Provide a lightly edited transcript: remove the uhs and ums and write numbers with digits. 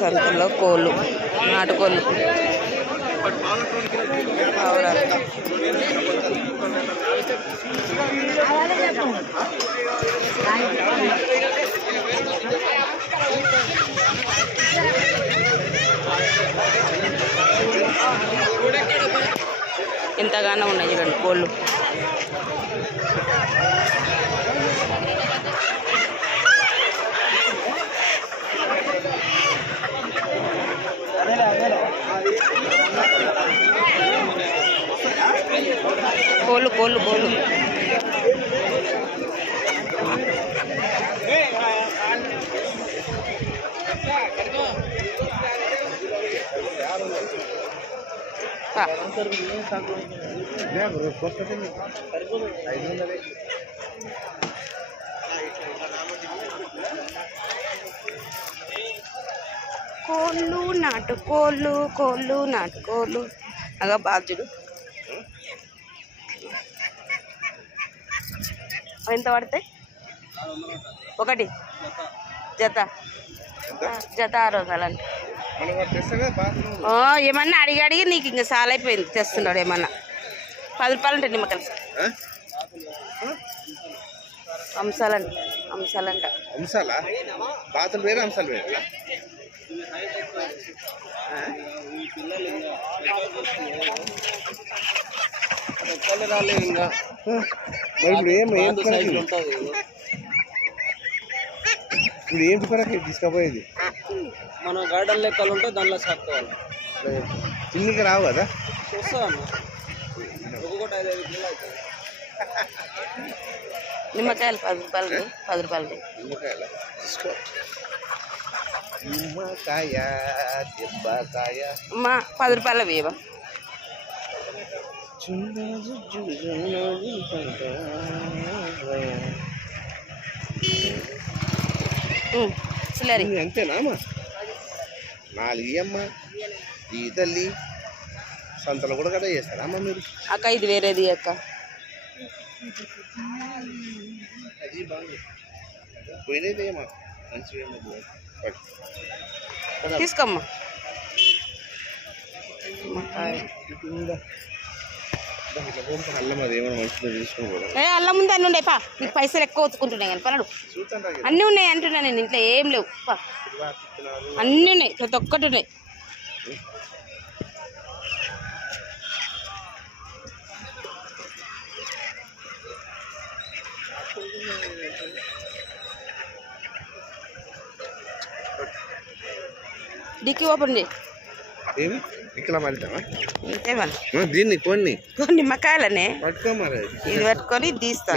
సంతలో కోళ్ళు, నాటుకోళ్ళు. ఎంతగానో ఉన్నాయి చూడండి కోళ్ళు. కోళ్ళు కోళ్ళు కోళ్ళు కోళ్ళు నాటుకోళ్ళు, కోళ్ళు నాటుకోళ్ళు. అగా బాధ్యుడు ఎంత పడతాయి? ఒకటి జత జత 600 అండి. ఏమన్నా అడిగి అడిగి నీకు ఇంకా చాలా అయిపోయింది. తెస్తున్నాడు ఏమన్నా 10 రూపాయలు ఉంటాయి నిమ్మకాయలు. అంశాలండి, అంశాలంట. బాతులు వేరే అంశాలు వేరే. ఇంకా ఇప్పుడు ఏం కొరకు తీసుకుపోయేది? మన గార్డెన్ లెక్కలు ఉంటే దానిలో సాక్కోవాలి. చిన్నికి రావు కదా? చూస్తాను ఒక్కొక్కటి 5-5 కిలో అవుతుంది. నిమ్మకాయలు 10 రూపాయలు, 10 రూపాయలు. నిమ్మకాయల తీసుకో. నిమ్మకాయ దెబ్బకాయ అమ్మా 10 రూపాయలు వేవా? అంతేనా అమ్మా? 4 అమ్మా. ఈ తల్లి సంతలు కూడా కదా చేస్తారా అమ్మా మీరు? అక్క ఇది వేరేది అక్క. అది బాగుంది పోయినదేమా మంచిగా తీసుకోమ్మా. అల్లం అది ఏమైనా మంచిగా తీసుకుని కూడా అల్లం ముందు అన్నీ ఉన్నాయి. పా నీకు పైసలు ఎక్కువ ఒత్తుకుంటున్నాయి కానీ పలాడు అన్నీ ఉన్నాయి అంటున్నా. నేను ఇంట్లో ఏం లేవు. పా అన్నీ ఉన్నాయి, ప్రతి ఒక్కటి ఉన్నాయి. డిక్కి ఓపెన్ చేయి. ఇక్కడ మళ్తావా? ఇంతే మళ్ళీ దీన్ని కొన్ని నిమ్మకాయలనే పట్టుకో మరి. ఇది పట్టుకొని తీస్తా.